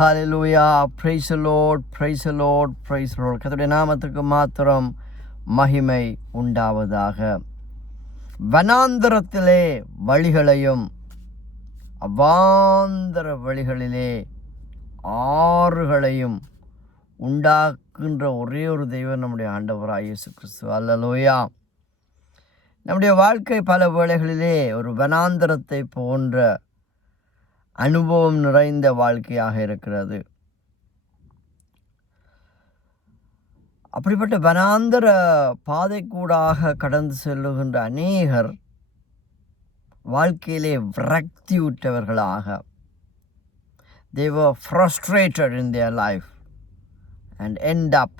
Hallelujah. Praise the Lord, praise the Lord, praise the Lord. கர்த்தருடைய நாமத்துக்கு மாத்திரம் மகிமை உண்டாவதாக. வனாந்தரத்திலே வழிகளையும் அவாந்தர வழிகளிலே ஆறுகளையும் உண்டாக்குகின்ற ஒரே ஒரு தெய்வம் நம்முடைய ஆண்டவராகிய இயேசு கிறிஸ்து. ஹல்லேலூயா. நம்முடைய வாழ்க்கை பல வேளைகளிலே ஒரு வனாந்தரத்தை போன்ற அனுபவம் நிறைந்த வாழ்க்கையாக இருக்கிறது. அப்படிப்பட்ட வனாந்தர பாதைக்கூடாக கடந்து செல்லுகின்ற அநேகர் வாழ்க்கையிலே விரக்தியுற்றவர்களாக, they were frustrated in their life and end up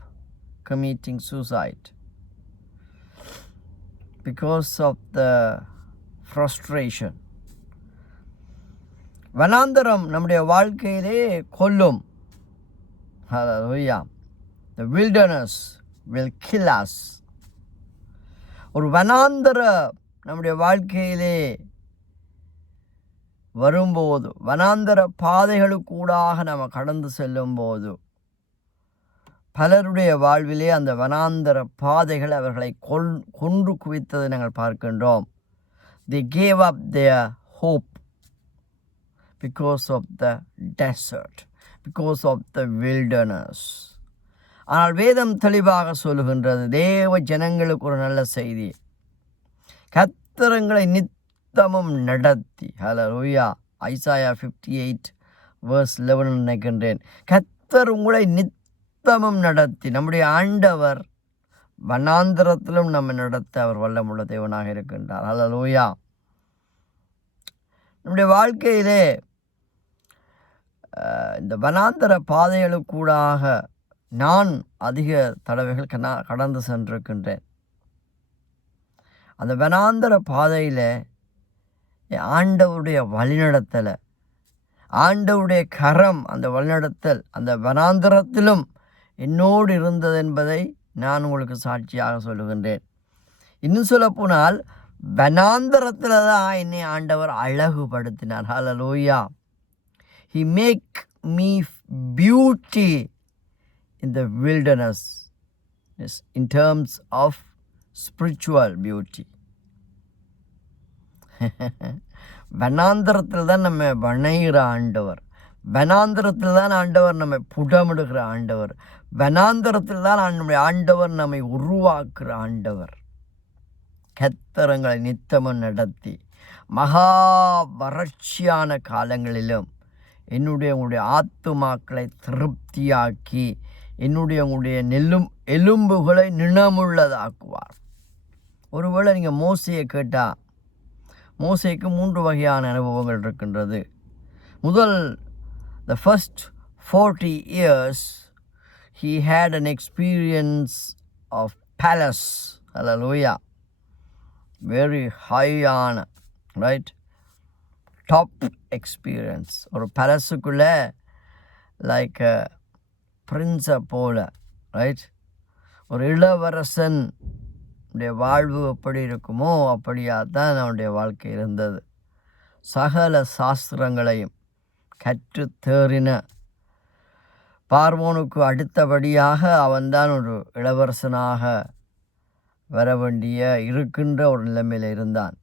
committing suicide because of the frustration. வனாந்தரம் நம்முடைய வாழ்க்கையிலே கொல்லும். ஹல்லேலூயா. The wilderness will kill us. ஒரு வனாந்தர நம்முடைய வாழ்க்கையிலே வரும்போது, வனாந்தர பாதைகளுக்கூடாக நம்ம கடந்து செல்லும் போது, பலருடைய வாழ்விலே அந்த வனாந்தர பாதைகள் அவர்களை கொன்று குவித்ததை நாங்கள் பார்க்கின்றோம். They gave up their hope because of the desert, because of the wilderness. ஆனால் வேதம் தெளிவாக சொல்லுகின்றது, தேவ ஜனங்களுக்கு ஒரு நல்ல செய்தி. கர்த்தரங்களை நித்தமும் நடத்தி, ஹல்லேலூயா, ஐசாயா 58 verse 11 நினைக்கின்றேன். கர்த்தர் உங்களை நித்தமும் நடத்தி. நம்முடைய ஆண்டவர் வனாந்தரத்திலும் நம்ம நடத்த அவர் வல்லமுள்ள தேவனாக இருக்கின்றார். ஹல்லேலூயா. நம்முடைய வாழ்க்கையிலே இந்த வனாந்தர பாதைகளுக்கூடாக நான் அதிக தடவைகள் கடந்து சென்றிருக்கின்றேன். அந்த வனாந்தர பாதையில் ஆண்டவருடைய வழிநடத்தலை, ஆண்டவருடைய கரம், அந்த வழிநடத்தல் அந்த வனாந்தரத்திலும் என்னோடு இருந்தது என்பதை நான் உங்களுக்கு சாட்சியாக சொல்லுகின்றேன். இன்னும் சொல்லப்போனால் வனாந்தரத்தில் தான் என்னை ஆண்டவர் அழகுபடுத்தினார். ஹல்லேலூயா. He make me beauty in the wilderness, yes, in terms of spiritual beauty. வனாந்தரத்தில் தான் நம்ம வணைகிற ஆண்டவர், வனாந்தரத்தில் தான் ஆண்டவர் நம்மை புடமிடுகிற ஆண்டவர், வனாந்தரத்தில் தான் நம்முடைய ஆண்டவர் நம்மை உருவாக்குற ஆண்டவர். கர்த்தரங்களை நித்தமும் நடத்தி மகா வறட்சியான காலங்களிலும் உங்களுடைய ஆத்துமாக்களை திருப்தியாக்கி உங்களுடைய எலும்புகளை நிணமுள்ளதாக்குவார். ஒருவேளை நீங்கள் மோசையை கேட்டால், மோசைக்கு 3 வகையான அனுபவங்கள் இருக்கின்றது. முதல், the first 40 years he had an experience of palace. Hallelujah. Very high on, right? Top experience. ஒரு பேலஸுக்குள்ளே லைக் பிரின்ஸை போல, ரைட்? ஒரு இளவரசன் வாழ்வு எப்படி இருக்குமோ அப்படியாக தான் அவனுடைய வாழ்க்கை இருந்தது. சகல சாஸ்திரங்களையும் கற்று தேறின பார்வோனுக்கு அடுத்தபடியாக அவன்தான் ஒரு இளவரசனாக வர வேண்டிய இருக்கின்ற ஒரு நிலைமையில் இருந்தான்.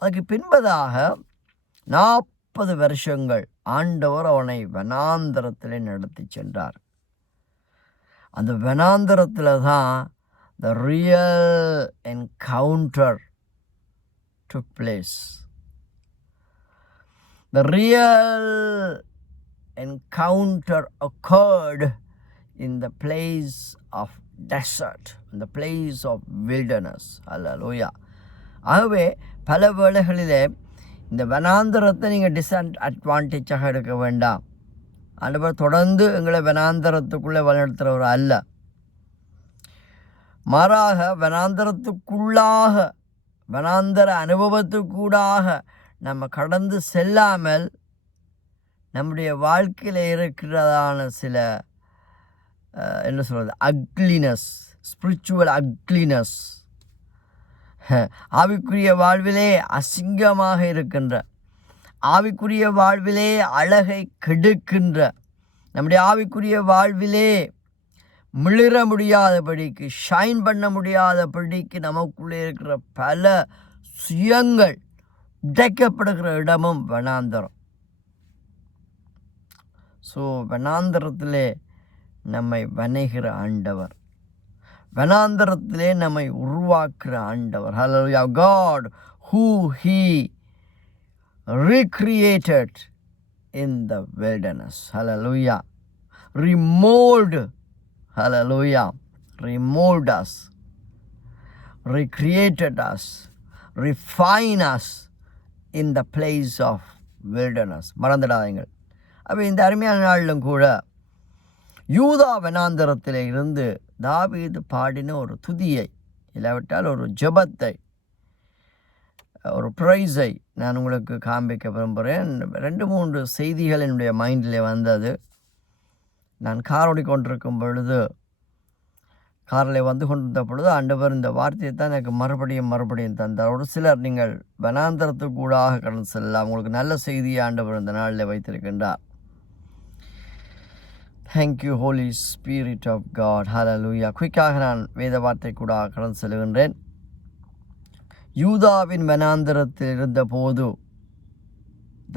அதுக்கு பின்பதாக 40 வருஷங்கள் ஆண்டவர் அவனை வனாந்தரத்திலே நடத்தி சென்றார். அந்த வனாந்தரத்தில் தான் the real encounter took place. The real encounter occurred in the place of desert, in the place of wilderness. Hallelujah. ஆகவே பல வேளைகளிலே இந்த வனாந்தரத்தை நீங்கள் டிஸ்அட்வான்டேஜாக எடுக்க வேண்டாம். ஆண்டவர் தொடர்ந்து எங்களை வனாந்தரத்துக்குள்ளே வழிநடத்துகிறவர் அல்ல. மாறாக வனாந்தரத்துக்குள்ளாக, வனாந்தர அனுபவத்துக்கூடாக நம்ம கடந்து செல்லாமல் நம்முடைய வாழ்க்கையில் இருக்கிறதான சில என்ன சொல்கிறது, அக்லினஸ், ஸ்பிரிச்சுவல் அக்லினஸ், ஆவிக்குரிய வாழ்விலே அசிங்கமாக இருக்கின்ற, ஆவிக்குரிய வாழ்விலே அழகை கெடுக்கின்ற நம்முடைய ஆவிக்குரிய வாழ்விலே மிளிர முடியாதபடிக்கு, ஷைன் பண்ண முடியாதபடிக்கு நமக்குள்ளே இருக்கிற பல சுயங்கள் உடைக்கப்படுகிற இடமும் வனாந்தரம். ஸோ வனாந்தரத்திலே நம்மை வணைகிற ஆண்டவர், வனாந்தரத்திலே நம்மை உருவாக்குற ஆண்டவர். Hallelujah. God who he recreated in the wilderness. Hallelujah. Remold. Hallelujah. Remold us, recreated us, refine us in the place of wilderness. மறந்துடாதீங்கள். அப்போ இந்த அருமையான நாளிலும் கூட யூதா வனாந்தரத்தில் இருந்து தாவீது பாடின ஒரு துதியை, இல்லாவிட்டால் ஒரு ஜெபத்தை, ஒரு ப்ரைஸை நான் உங்களுக்கு காண்பிக்க விரும்புகிறேன். 2-3 செய்திகள் என்னுடைய மைண்டில் வந்தது. நான் கார் ஓடிக்கொண்டிருக்கும் பொழுது, காரில் வந்து கொண்டிருந்த பொழுது ஆண்டவர் இந்த வார்த்தையை தான் எனக்கு மறுபடியும் தந்தார். ஒரு சிலர் நீங்கள் வனாந்தரத்துக்கு கூடாக கடந்து செல்லலாம், உங்களுக்கு நல்ல செய்தியை ஆண்டவர் இந்த நாளில் வைத்திருக்கின்றார். Thank you holy spirit of God. Hallelujah. குயிக்காக நான் வேத வார்த்தை கூட கடந்து செல்கின்றேன். யூதாவின் வனாந்தரத்தில் இருந்த போது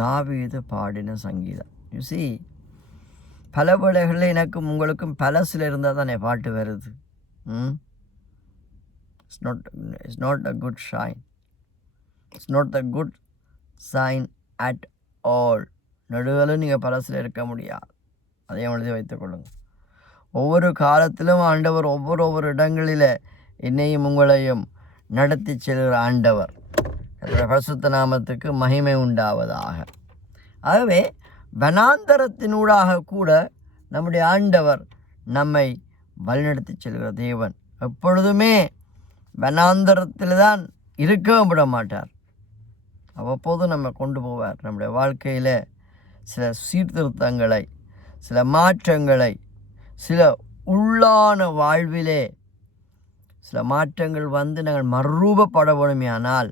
தாவீது பாடின சங்கீதம். யூ சி, பல வேளைகளில் எனக்கும் உங்களுக்கும் பலசில் இருந்தால் தானே பாட்டு வருது. It's not a good sign. It's not a good sign at all. நடுவில் நீங்கள் பலசில் இருக்க முடியாது. அதையும் எழுதி வைத்துக் கொள்ளுங்கள். ஒவ்வொரு காலத்திலும் ஆண்டவர் ஒவ்வொரு இடங்களில் என்னையும் உங்களையும் நடத்தி செல்கிற ஆண்டவர். பரிசுத்த நாமத்துக்கு மகிமை உண்டாவதாக. ஆகவே வனாந்தரத்தினூடாக கூட நம்முடைய ஆண்டவர் நம்மை வழிநடத்தி செல்கிற தேவன். எப்பொழுதுமே வனாந்தரத்தில் தான் இருக்கவும் விட மாட்டார். அவ்வப்போது நம்ம கொண்டு போவார். நம்முடைய வாழ்க்கையில் சில சீர்திருத்தங்களை, சில மாற்றங்களை, சில உள்ளான வாழ்விலே சில மாற்றங்கள் வந்து நாங்கள் மறுரூபப்பட வேணுமையானால்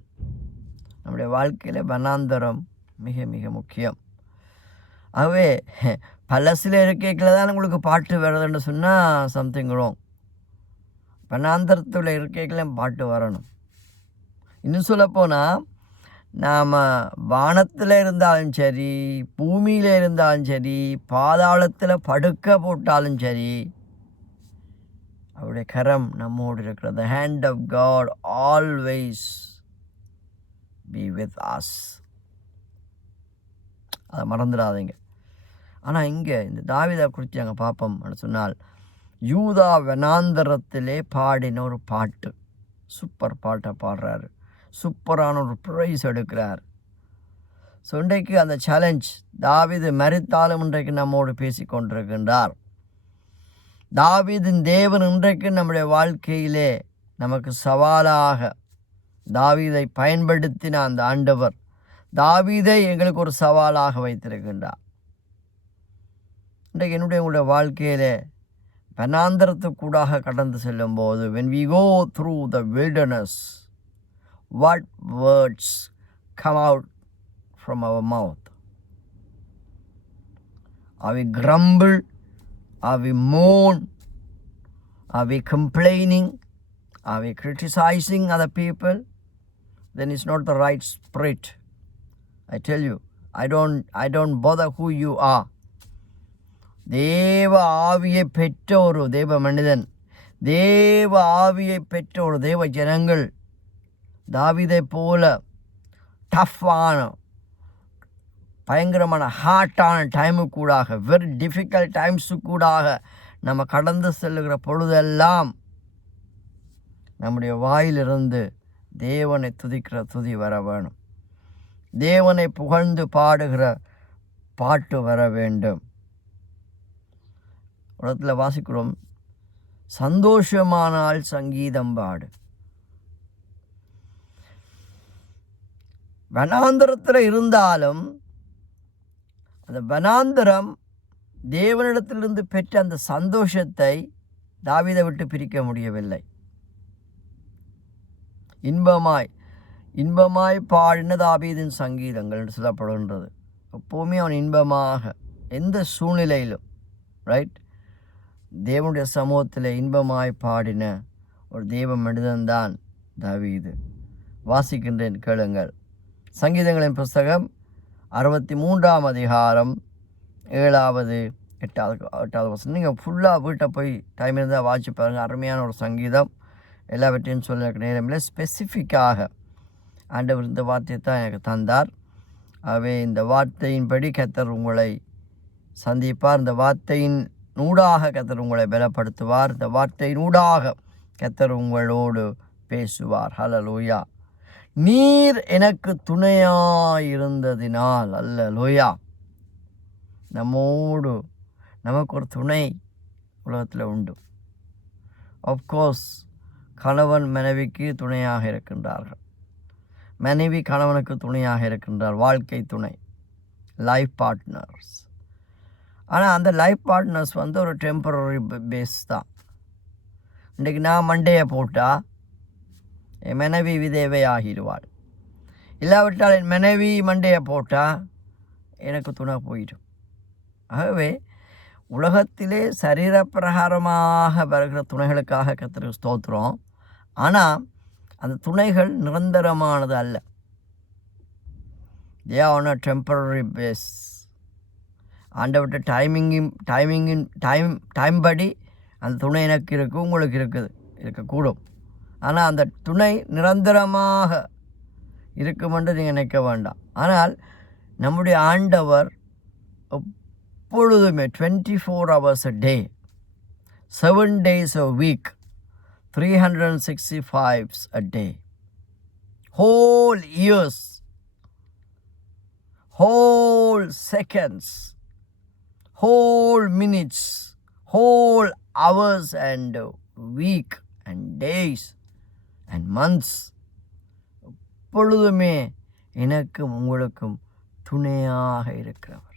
நம்முடைய வாழ்க்கையில் வனாந்தரம் மிக மிக முக்கியம். ஆகவே பலசில இருக்கைகளில் தான் உங்களுக்கு பாட்டு வருதுன்னு சொன்னால் சம்திங் ராங். வனாந்தரத்தில் இருக்கைகளையும் பாட்டு வரணும். இன்னும் சொல்லப்போனால் நாம் வானத்தில் இருந்தாலும் சரி, பூமியில் இருந்தாலும் சரி, பாதாளத்தில் படுக்க போட்டாலும் சரி, அவருடைய கரம் நம்மோடு இருக்கிறது. The hand of God always be with us. அதை மறந்துடாதீங்க. ஆனால் இங்கே இந்த தாவீதை குறித்து நாங்கள் பார்ப்போம் சொன்னால், யூதா வனாந்தரத்திலே பாடின ஒரு பாட்டு, சூப்பர் பாட்டை பாடுறாரு, சூப்பரான ஒரு ப்ரைஸ் எடுக்கிறார். ஸோ இன்றைக்கு அந்த சேலஞ்ச், தாவீது மரித்தாலும் இன்றைக்கு நம்மோடு பேசி கொண்டிருக்கின்றார். தாவீதின் தேவன் இன்றைக்கு நம்முடைய வாழ்க்கையிலே நமக்கு சவாலாக தாவீதை பயன்படுத்தின அந்த ஆண்டவர் தாவீதை எங்களுக்கு ஒரு சவாலாக வைத்திருக்கின்றார். இன்றைக்கு உங்களுடைய வாழ்க்கையிலே வனாந்தரத்துக்கூடாக கடந்து செல்லும் போது, when we go through the wilderness, what words come out from our mouth? Are we grumble? Are we moan? Are we complaining? Are we criticizing other people? Then it's not the right spirit. I tell you, I don't bother who you are. தேவ ஆவியை பெற்ற ஒரு தேவ மனிதன், தேவ ஆவியை பெற்ற ஒரு தேவ ஜனங்கள் தாவீதை போல டஃப்பான, பயங்கரமான ஹார்ட்டான டைமுக்கூடாக, வெரி டிஃபிகல்ட் டைம்ஸுக்கூடாக நம்ம கடந்து செல்லுகிற பொழுதெல்லாம் நம்முடைய வாயிலிருந்து தேவனை துதிக்கிற துதி வர வேணும். தேவனை புகழ்ந்து பாடுகிற பாட்டு வர வேண்டும். உலகத்தில் வாசிக்கிறோம், சந்தோஷமானால் சங்கீதம் பாடு. வனாந்தரத்தில் இருந்தாலும் அந்த வனாந்தரம் தேவனிடத்திலிருந்து பெற்ற அந்த சந்தோஷத்தை தாவீதை விட்டு பிரிக்க முடியவில்லை. இன்பமாய் பாடின தாவீதின் சங்கீதங்கள் என்று சொல்லப்படுகின்றது. எப்போவுமே அவன் இன்பமாக, எந்த சூழ்நிலையிலும் ரைட். தேவனுடைய சமூகத்தில் இன்பமாய் பாடின ஒரு தேவ மனிதன்தான் தாவீது. வாசிக்கின்றேன், கேளுங்கள். சங்கீதங்களின் புஸ்தகம் 63ஆம் அதிகாரம் 7வது 8வது வசனம். நீங்கள் ஃபுல்லாக வீட்டை போய் டைம் இருந்தால் வாசிச்சு பாருங்கள். அருமையான ஒரு சங்கீதம். எல்லாவற்றையும் சொல்ல நேரம் இல்லை. ஸ்பெசிஃபிக்காக ஆண்டவர் இந்த வார்த்தையை தான் எனக்கு தந்தார். ஆகவே இந்த வார்த்தையின்படி கர்த்தர் உங்களை சந்திப்பார். இந்த வார்த்தையின் ஊடாக கர்த்தர் உங்களை பலப்படுத்துவார். இந்த வார்த்தையின் ஊடாக கர்த்தர் உங்களோடு பேசுவார். ஹல்லேலூயா. நீர் எனக்கு துணையாயிருந்ததினால். அல்லேலூயா. நமக்கு ஒரு துணை உலகத்தில் உண்டு. ஆஃப்கோர்ஸ் கணவன் மனைவிக்கு துணையாக இருக்கின்றார்கள், மனைவி கணவனுக்கு துணையாக இருக்கின்றார், வாழ்க்கை துணை, லைஃப் பார்ட்னர்ஸ். ஆனால் அந்த லைஃப் பார்ட்னர்ஸ் ஒரு டெம்பரரி பேஸ் தான். இன்றைக்கு நான் மண்டையை போட்டால் என் மனைவி விதவை ஆகிடுவாள். இல்லாவிட்டால் என் மனைவி மண்டையை போட்டால் எனக்கு துணை போயிடும். ஆகவே உலகத்திலே சரீரப்பிரகாரமாக வருகிற துணைகளுக்காக கர்த்தருக்கு ஸ்தோத்திரம். ஆனால் அந்த துணைகள் நிரந்தரமானது அல்ல. They are on a temporary base. ஆண்டவர்கிட்ட டைம் படி அந்த துணை எனக்கு இருக்குது, உங்களுக்கு இருக்கக்கூடும். ஆனால் அந்த துணை நிரந்தரமாக இருக்கும் என்று நீங்கள் நினைக்க வேண்டாம். ஆனால் நம்முடைய ஆண்டவர் எப்பொழுதுமே 24 hours a day, 7 days a week, 365 a day, whole years, whole seconds, whole minutes, whole hours and week and days and months, எப்பொழுதுமே எனக்கும் உங்களுக்கும் துணையாக இருக்கிறவர்.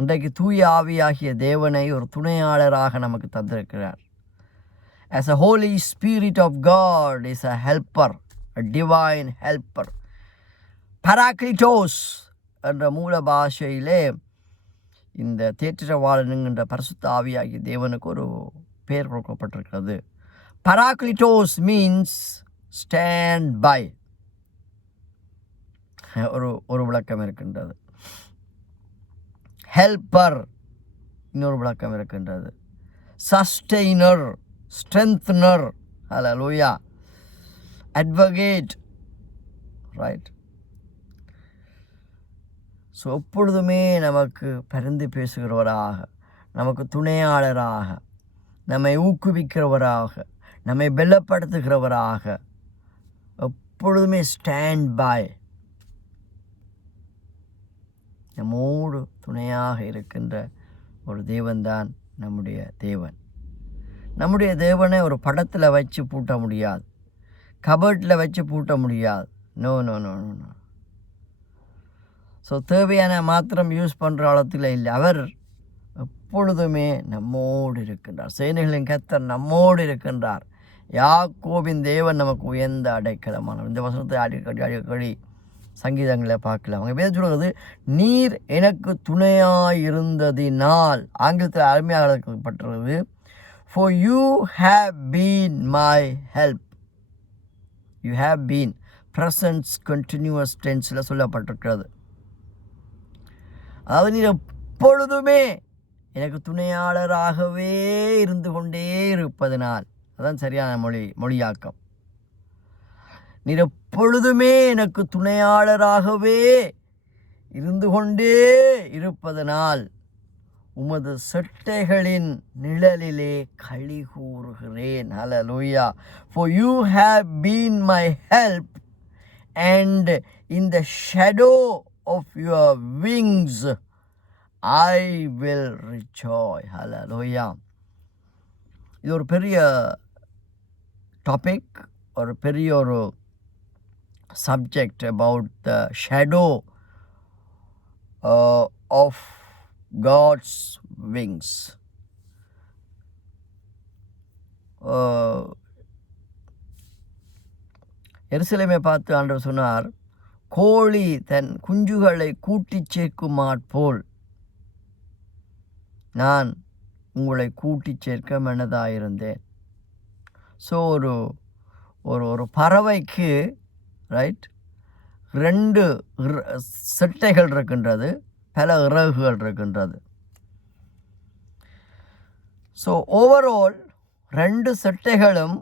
இன்றைக்கு தூய ஆவியாகிய தேவனை ஒரு துணையாளராக நமக்கு தந்திருக்கிறார். As a Holy Spirit of God is a helper, a divine helper. Parakletos என்ற மூல பாஷையிலே இந்த தேற்றவாளன் என்கின்ற பரிசுத்த ஆவியாகிய தேவனுக்கு ஒரு பெயர் கொடுக்கப்பட்டிருக்கிறது. Parakletos means stand by. ஒரு விளக்கம் இருக்கின்றது. ஹெல்ப்பர் இன்னொரு விளக்கம் இருக்கின்றது. சஸ்டெய்னர், ஸ்ட்ரென்த்னர், ஹல்லேலூயா, அட்வொகேட், ரைட். ஸோ எப்பொழுதுமே நமக்கு பரிந்து பேசுகிறவராக, நமக்கு துணையாளராக, நம்மை ஊக்குவிக்கிறவராக, நம்மை பலப்படுத்துகிறவராக, எப்பொழுதுமே ஸ்டாண்ட் பாய், நம்மோடு துணையாக இருக்கின்ற ஒரு தேவன்தான் நம்முடைய தேவன். நம்முடைய தேவனை ஒரு படத்தில் வச்சு பூட்ட முடியாது, கபர்ட்டில் வச்சு பூட்ட முடியாது. No no no no. So தேவையான மாத்திரம் யூஸ் பண்ணுற அளத்தில் இல்லை. அவர் எப்பொழுதுமே நம்மோடு இருக்கின்றார். சேனைகளின் கர்த்தர் நம்மோடு இருக்கின்றார். யாக்கோபின் தேவன் நமக்கு உயர்ந்த அடைக்கலமானவர். இந்த வசனத்தை அடிக்கடி சங்கீதங்களை பார்க்கலாம். அவங்க பேர் சொல்கிறது, நீர் எனக்கு துணையாயிருந்ததினால். ஆங்கிலத்தில் அருமையாக எழுதப்பட்டிருக்கிறது, for you have been my help. You have been, present continuous tenseல சொல்லப்பட்டிருக்கிறது. அதாவது நீர் எப்பொழுதுமே எனக்கு துணையாளராகவே இருந்து கொண்டே இருப்பதனால். அதான் சரியான மொழியாக்கம். நீர் எப்பொழுதுமே எனக்கு துணையாளராகவே இருந்து கொண்டே இருப்பதனால் உமது செட்டைகளின் நிழலிலே களி கூறுகிறேன். ஹல்லேலூயா. For you have been my help, and in the shadow of your wings I will rejoice. Hallelujah. இது ஒரு பெரிய டாபிக், ஒரு பெரிய ஒரு subject about the shadow of God's wings. எருசலேமை பார்த்து ஆண்டவர் சொன்னார், கோழி தன் குஞ்சுகளை கூட்டி சேர்க்குமாற் போல் நான் உங்களை கூட்டி சேர்க்க மனதாயிருந்தேன். ஸோ ஒரு ஒரு ஒரு பறவைக்கு ரைட் 2 செட்டைகள் இருக்கின்றது, பல இறகுகள் இருக்கின்றது. ஸோ ஓவரால் 2 செட்டைகளும்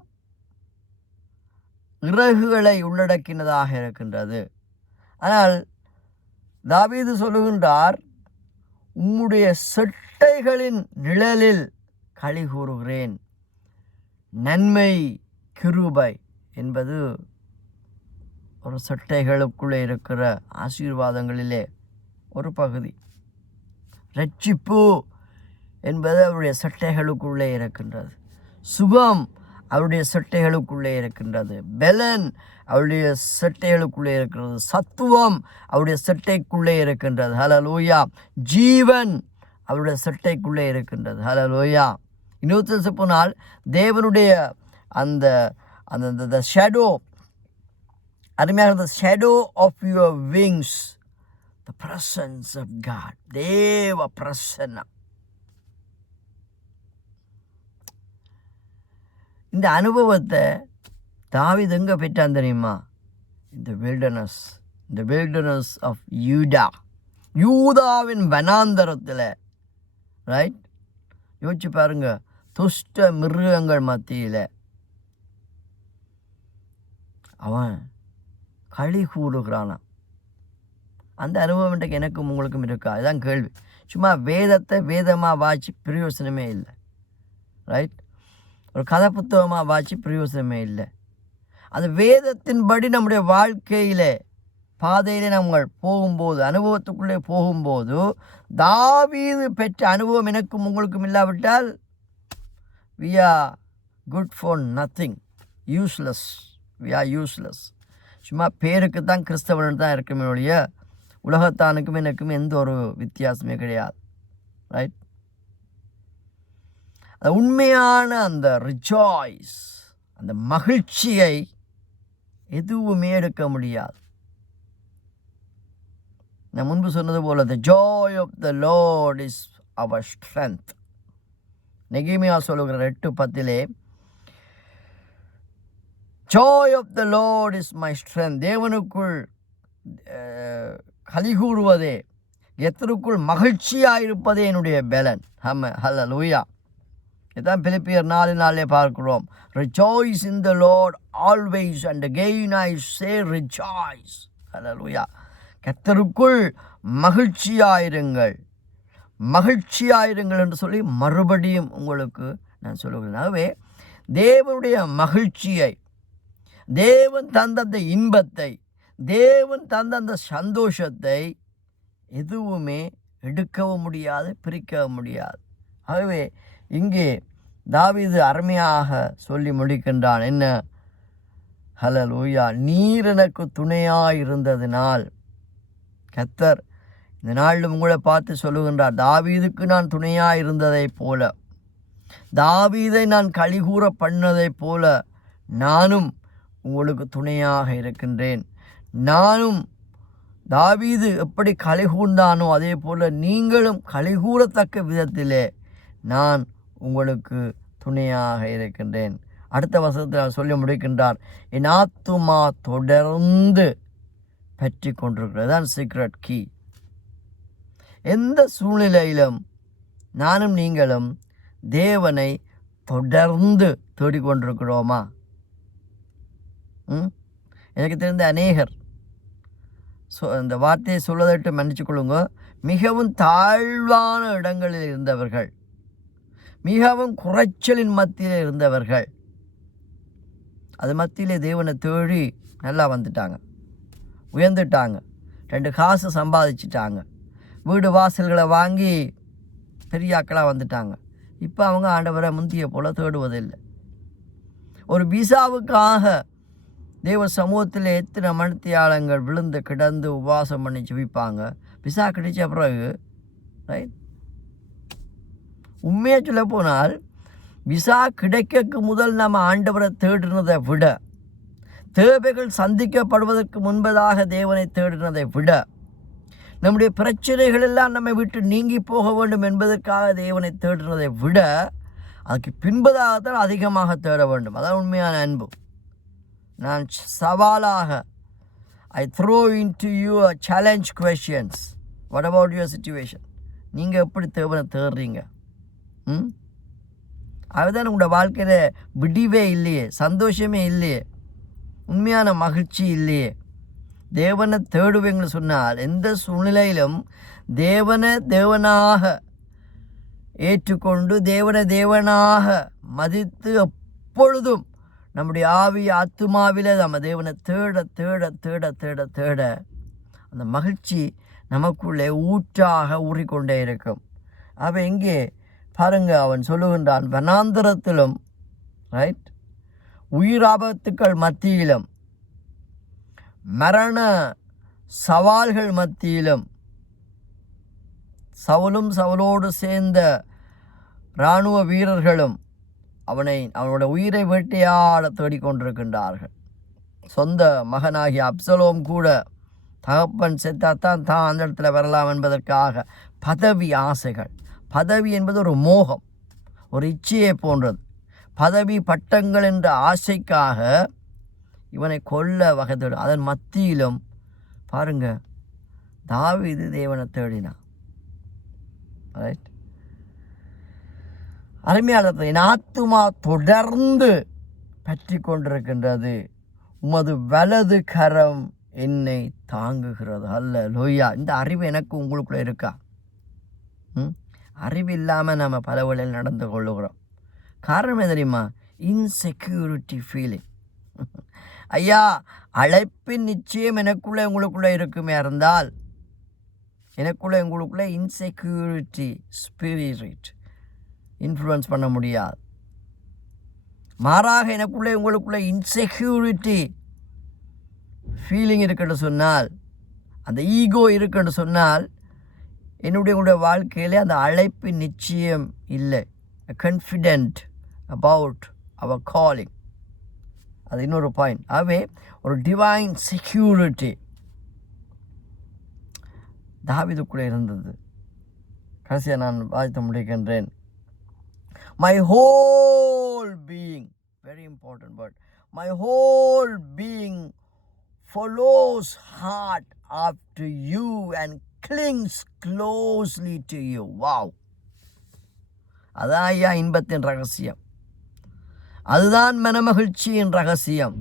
இறகுகளை உள்ளடக்கினதாக இருக்கின்றது. ஆனால் தாவீது சொல்லுகின்றார், உம்முடைய செட்டைகளின் நிழலில் களி கூறுகிறேன். நன்மை கிருபை என்பது ஒரு செட்டைகளுக்குள்ளே இருக்கிற ஆசீர்வாதங்களிலே ஒரு பகுதி. ரட்சிப்பு என்பது அவருடைய செட்டைகளுக்குள்ளே இருக்கின்றது. சுகம் அவருடைய செட்டைகளுக்குள்ளே இருக்கின்றது. பெலன் அவருடைய செட்டைகளுக்குள்ளே இருக்கிறது. சத்துவம் அவருடைய செட்டைக்குள்ளே இருக்கின்றது. ஹல்லேலூயா. ஜீவன் அவருடைய செட்டைக்குள்ளே இருக்கின்றது. ஹல்லேலூயா. இன்னொரு போனால் தேவனுடைய அந்த அந்த ஷேடோ, அருமையாக the shadow of your wings, the presence of God, தேவ பிரசன்னம். இந்த அனுபவத்தை தாவீது எங்கே பெற்றான் தெரியுமா? இந்த wilderness of யூதா, யூதாவின் வனாந்தரத்தில். ரைட், யோசிச்சு பாருங்க, துஷ்ட மிருகங்கள் மத்தியில் அவன் களி கூறுகிறானா. அந்த அனுபவம் இன்றைக்கு எனக்கும் உங்களுக்கும் இருக்கா? இதுதான் கேள்வி. சும்மா வேதத்தை வேதமாக வாசி பிரயோசனமே இல்லை. ரைட், ஒரு கதை புத்தகமாக வாசி பிரயோசனமே இல்லை. அந்த வேதத்தின்படி நம்முடைய வாழ்க்கையில் பாதையிலே நம்ம போகும்போது, அனுபவத்துக்குள்ளே போகும்போது, தாவீது பெற்ற அனுபவம் எனக்கும் உங்களுக்கும் இல்லாவிட்டால் we are good for nothing, useless. we are useless. சும்மா பேருக்கு தான் கிறிஸ்தவன் தான் இருக்குமே ஒழிய உலகத்தானுக்கும் எனக்கும் எந்த ஒரு வித்தியாசமே கிடையாது. ரைட், அந்த உண்மையான அந்த ரிஜாய்ஸ், அந்த மகிழ்ச்சியை எதுவுமே எடுக்க முடியாது. நான் முன்பு சொன்னது போல, the joy of the Lord is our strength. நெகேமியா சொல்லுகிற 8:10 joy of the Lord is my strength. தேவனுக்குள் களி கூறுவதே, எத்தருக்குள் மகிழ்ச்சியாயிருப்பதே என்னுடைய பலன். ஹல்லேலூயா. இதான் பிலிப்பியர் 4:4 பார்க்கிறோம். rejoice in the Lord always, and again I say rejoice. ஹல்லேலூயா. கர்த்தருக்குள் மகிழ்ச்சியாயிருங்கள் என்று சொல்லி மறுபடியும் உங்களுக்கு நான் சொல்லுகிறேன். ஆகவே தேவனுடைய மகிழ்ச்சியை, தேவன் தந்த அந்த இன்பத்தை, தேவன் தந்த அந்த சந்தோஷத்தை எதுவுமே எடுக்கவும் முடியாது, பிரிக்கவும் முடியாது. ஆகவே இங்கே தாவீது அருமையாக சொல்லி முடிக்கின்றான். என்ன? ஹல்லேலூயா. நீர் எனக்கு துணையாக இருந்ததினால். கர்த்தர் இந்த நாளில் உங்களை பார்த்து சொல்லுகின்றார், தாவீதுக்கு நான் துணையாக இருந்ததைப் போல, தாவீதை நான் களிகூற பண்ணதைப் போல நானும் உங்களுக்கு துணையாக இருக்கின்றேன். நானும் தாவீது எப்படி களிகூர்ந்தானோ அதே போல் நீங்களும் களிகூறத்தக்க விதத்திலே நான் உங்களுக்கு துணையாக இருக்கின்றேன். அடுத்த வசனத்தில் சொல்லி முடிக்கின்றார், என் ஆத்துமா தொடர்ந்து பற்றி கொண்டிருக்கிறது. தான் சீக்ரெட் கீ. எந்த சூழ்நிலையிலும் நானும் நீங்களும் தேவனை தொடர்ந்து தேடிக்கொண்டிருக்கிறோமா? எனக்கு தெரிந்த அநேகர் இந்த வார்த்தையை சொல்வதற்கு மன்னிச்சு கொள்ளுங்க, மிகவும் தாழ்வான இடங்களில் இருந்தவர்கள், மிகவும் குறைச்சலின் மத்தியில் இருந்தவர்கள், அது மத்தியிலே தேவனை தேடி நல்லா வந்துட்டாங்க, உயர்ந்துட்டாங்க, 2 காசு சம்பாதிச்சிட்டாங்க, வீடு வாசல்களை வாங்கி பெரியாக்களாக வந்துட்டாங்க. இப்போ அவங்க ஆண்டவரை முந்திய போல் தேடுவதில்லை. ஒரு விசாவுக்காக தேவ சமூகத்தில் எத்தனை மணித்தியாலங்கள் விழுந்து கிடந்து உபவாசம் பண்ணி ஜெபிப்பாங்க. விசா கிடைச்ச பிறகு ரைட், உண்மையை சொல்ல போனால் விசா கிடைக்க முதல் நம்ம ஆண்டவரை தேடினதை விட, தேவைகள் சந்திக்கப்படுவதற்கு முன்பதாக தேவனை தேடினதை விட, நம்முடைய பிரச்சனைகள் எல்லாம் நம்மை விட்டு நீங்கி போக வேண்டும் என்பதற்காக தேவனை தேடுறதை விட அதுக்கு பின்பதாகத்தான் அதிகமாக தேட வேண்டும். அதான் உண்மையான அன்பு. நான் சவாலாக I throw into you a challenge questions. What about your situation? நீங்கள் எப்படி தேவனை தேடுறீங்க? அதுதான் உங்களோட வாழ்க்கையில் விடிவே இல்லையே, சந்தோஷமே இல்லையே, உண்மையான மகிழ்ச்சி இல்லையே. தேவனை தேடுவீங்கன்னு சொன்னால் எந்த சூழ்நிலையிலும் தேவனை தேவனாக ஏற்றுக்கொண்டு தேவனை தேவனாக மதித்து எப்பொழுதும் நம்முடைய ஆவி ஆத்துமாவில் நம்ம தேவனை தேட தேட தேட தேட தேட அந்த மகிழ்ச்சி நமக்குள்ளே ஊற்றாக ஊறிக்கொண்டே இருக்கும். அவன் எங்கே பாருங்க, அவன் சொல்லுகின்றான், வனாந்தரத்திலும் ரைட் உயிராபத்துக்கள் மத்தியிலும் மரண சவால்கள் மத்தியிலும் சவுலும் சவுலோடு சேர்ந்த இராணுவ வீரர்களும் அவனோட உயிரை வேட்டையாட தேடிக்கொண்டிருக்கின்றார்கள். சொந்த மகனாகிய அப்சலோம் கூட தகப்பன் செத்தாத்தான் தான் அந்த இடத்துல வரலாம் என்பதற்காக பதவி ஆசைகள். பதவி என்பது ஒரு மோகம், ஒரு இச்சையை போன்றது. பதவி பட்டங்கள் என்ற ஆசைக்காக இவனை கொல்ல வகை தேடும். அதன் மத்தியிலும் பாருங்க, தாவீது தேவனை தேடினான். ரைட், அருமையாளத்தை என் ஆத்துமா தொடர்ந்து பற்றி கொண்டிருக்கின்றது, உமது வலது கரம் என்னை தாங்குகிறது. அல்லேலூயா. இந்த அறிவு எனக்கு உங்களுக்குள்ள இருக்கா? அறிவு இல்லாமல் நம்ம பல வழியில் நடந்து கொள்ளுகிறோம். காரணம் தெரியுமா? Insecurity feeling. ஐயா, அழைப்பின் நிச்சயம் எனக்குள்ளே உங்களுக்குள்ளே இருக்குமே இருந்தால் எனக்குள்ளே உங்களுக்குள்ளே இன்செக்யூரிட்டி ஸ்பிரிட் இன்ஃப்ளூயன்ஸ் பண்ண முடியாது. மாறாக எனக்குள்ளே உங்களுக்குள்ளே இன்செக்யூரிட்டி ஃபீலிங் இருக்குன்னு சொன்னால், அந்த ஈகோ இருக்குன்னு சொன்னால், உங்களுடைய வாழ்க்கையிலே அந்த அழைப்பின் நிச்சயம் இல்லை. கான்ஃபிடென்ட் அபவுட் அவர் காலிங், அது இன்னொரு பாயிண்ட். ஆகவே ஒரு டிவைன் செக்யூரிட்டி தாவீதுக்குள்ளே இருந்தது. கடைசியாக நான் வாசித்து முடிக்கின்றேன். My whole being, very important word, my whole being follows hard after you and clings closely to you. Wow. அதான் ஐயா இன்பத்தின் ரகசியம், அதுதான் மனமகிழ்ச்சியின் ரகசியம்,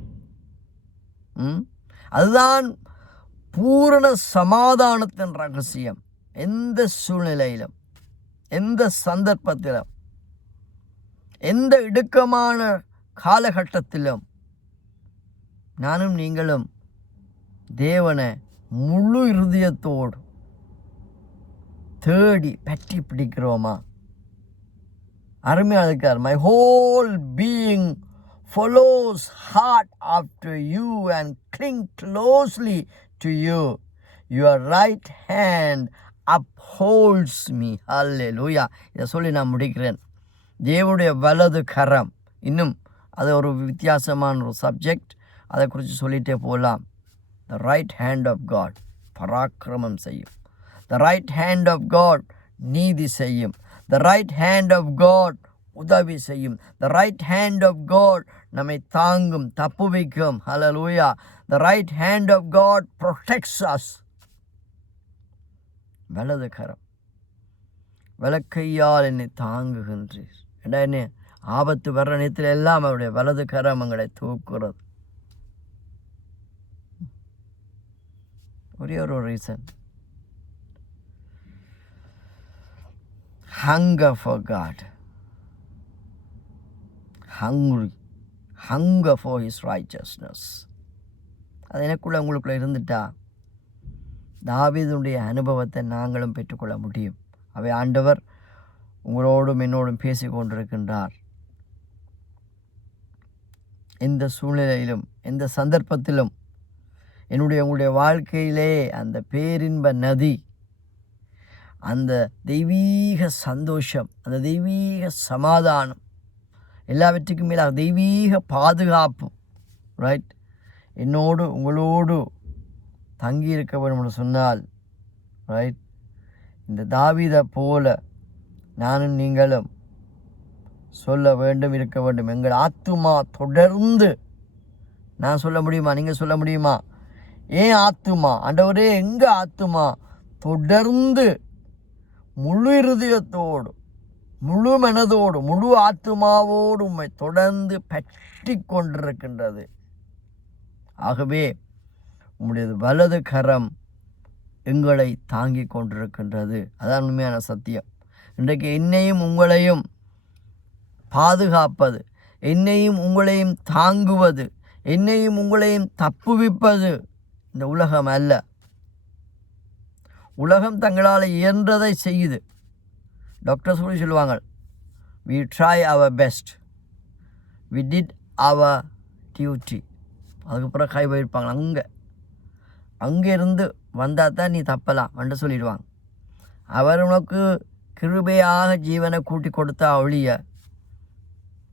அதுதான் பூரண சமாதானத்தின் ரகசியம். எந்த சூழ்நிலையிலும், எந்த சந்தர்ப்பத்திலும், எந்த இடுக்கமான காலகட்டத்திலும் நானும் நீங்களும் தேவனை முழு இருதயத்தோடு தேடி பற்றி பிடிக்கிறோமா? அருமையாக இருக்கார். My whole being follows hard after you and cling closely to you. Your right hand upholds me. Hallelujah. இதை சொல்லி நான் முடிக்கிறேன். தேவனுடைய வலது கரம், இன்னும் அது ஒரு வித்தியாசமான ஒரு சப்ஜெக்ட், அதை குறித்து சொல்லிகிட்டே போகலாம். The right hand of God பராக்கிரமம் செய்யும். The right hand of God நீதி செய்யும். The right hand of God உதவி செய்யும். The right hand of God நம்மை தாங்கும், தப்புவிக்கும். Hallelujah. The right hand of God protects us. வலது கரம், வலக்கையால் என்னை தாங்குகின்றீர். என்ன ஆபத்து வர்ற நேரத்தில் எல்லாம் அவருடைய வலது கரம் எங்களை தூக்குறது. ஒரே ஒரு reason, hunger for God, hunger for his righteousness. அது எனக்குள்ள உங்களுக்குள்ள இருந்துட்டா தாவீதுடைய அனுபவத்தை நாங்களும் பெற்றுக்கொள்ள முடியும். அவை ஆண்டவர் உங்களோடும் என்னோடும் பேசி கொண்டிருக்கின்றார். எந்த சூழ்நிலையிலும், எந்த சந்தர்ப்பத்திலும் உங்களுடைய வாழ்க்கையிலே அந்த பேரின்ப நதி, அந்த தெய்வீக சந்தோஷம், அந்த தெய்வீக சமாதானம், எல்லாவற்றுக்கும் மேலே தெய்வீக பாதுகாப்பு, ரைட், என்னோடு உங்களோடு தங்கி இருக்க வேண்டும் என்று சொன்னால் ரைட். இந்த தாவீதை போல நானும் நீங்களும் சொல்ல வேண்டும், இருக்க வேண்டும். எங்கள் ஆத்துமா தொடர்ந்து, நான் சொல்ல முடியுமா, நீங்கள் சொல்ல முடியுமா? ஏன் ஆத்துமா ஆண்டவரே, எங்கள் ஆத்துமா தொடர்ந்து முழு இருதயத்தோடு, முழு மனதோடு, முழு ஆத்துமாவோடு உம்மை தொடர்ந்து பற்றி கொண்டிருக்கின்றது. ஆகவே உம்முடைய வலது கரம் எங்களை தாங்கி கொண்டிருக்கின்றது. அதான் உண்மையான சத்தியம். இன்றைக்கு என்னையும் உங்களையும் பாதுகாப்பது, என்னையும் உங்களையும் தாங்குவது, என்னையும் உங்களையும் தப்புவிப்பது இந்த உலகம் அல்ல. உலகம் தங்களால் இயன்றதை செய்யுது. டாக்டர்ஸ் கூட சொல்லுவாங்க, we try our best, we did our duty. அதுக்கப்புறம் கை போயிருப்பாங்க. அங்கே இருந்து வந்தால் தான் நீ தப்பலாம் என்று சொல்லிடுவாங்க. அவர் உனக்கு கிருபையாக ஜீவனை கூட்டி கொடுத்தா ஒழிய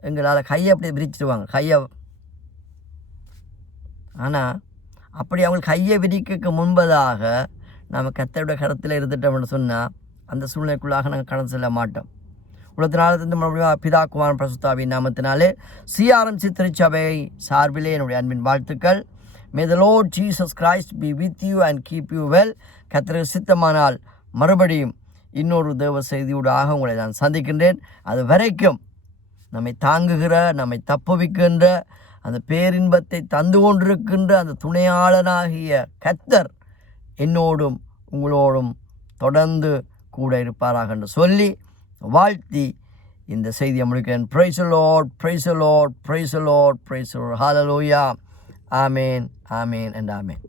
எங்களால் கையை அப்படி விரிச்சிடுவாங்க கையை. ஆனால் அப்படி அவங்க கையை விரிக்க முன்பதாக நம்ம கர்த்தருடைய கரத்தில் இருந்துட்டோம்னு சொன்னால் அந்த சூழ்நிலைக்குள்ளாக நாங்கள் கடந்து செல்ல மாட்டோம். உலகத்தினால மறுபடியும் பிதா குமாரன் பரிசுத்தாவின் நாமத்தினாலே CRMC திருச்சபை சார்பிலே என்னுடைய அன்பின் வாழ்த்துக்கள். May the Lord Jesus Christ be with you and keep you well. கர்த்தருக்கு சித்தமானால் மறுபடியும் இன்னொரு தேவ செய்தியோடாக உங்களை நான் சந்திக்கின்றேன். அது வரைக்கும் நம்மை தாங்குகிற, நம்மை தப்புவிக்கின்ற, அந்த பேரின்பத்தை தந்து கொண்டிருக்கின்ற அந்த துணையாளனாகிய கர்த்தர் என்னோடும் உங்களோடும் தொடர்ந்து கூட இருப்பாராக என்று சொல்லி வாழ்த்தி இந்த செய்தியை முடிக்கிறேன். Praise the Lord, praise the Lord, praise the Lord, praise the Lord. Hallelujah. Amen, amen and amen.